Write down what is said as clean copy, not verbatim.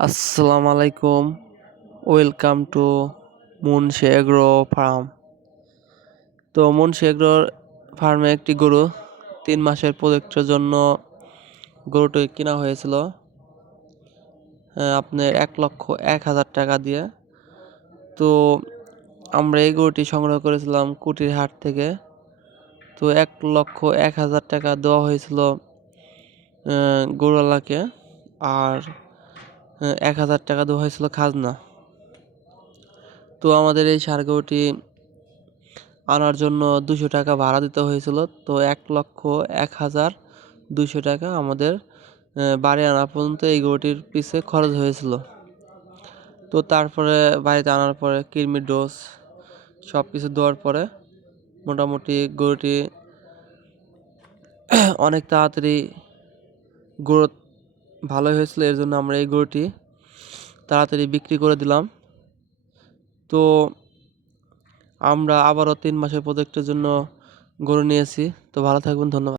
আসসালামু আলাইকুম। Welcome to Munshi agro farm. তো মুন্সি এগ্রোর ফার্মে একটি গরু 3 মাসের প্রজেক্টের জন্য গরুটি কেনা হয়েছিল আপনার 1,01,000 টাকা দিয়ে। তো আমরা এই গরুটি সংগ্রহ করেছিলাম কুটির হাট থেকে। তো 1,01,000 টাকা দেওয়া হয়েছিল গরুওয়ালাকে, আর 1,000 টাকা দেওয়া হয়েছিল খাজনা। তো আমাদের এই ষাঁড় গরুটি আনার জন্য 200 টাকা ভাড়া দিতে হয়েছিল। তো 1,01,200 টাকা আমাদের বাড়ি আনা পর্যন্ত এই গরুটির পিছে খরচ হয়েছিল। তো তারপরে বাড়িতে আনার পরে কৃমির ডোজ সব কিছু দেওয়ার পরে মোটামুটি গরুটি অনেক তাড়াতাড়ি গ্রোথ ভালো হয়েছিল। এর জন্য আমরা এই গরুটি তাড়াতাড়ি বিক্রি করে দিলাম। তো আমরা আবারও 3 মাসের প্রজেক্টের জন্য গরু নিয়েছি। তো ভালো থাকবেন, ধন্যবাদ।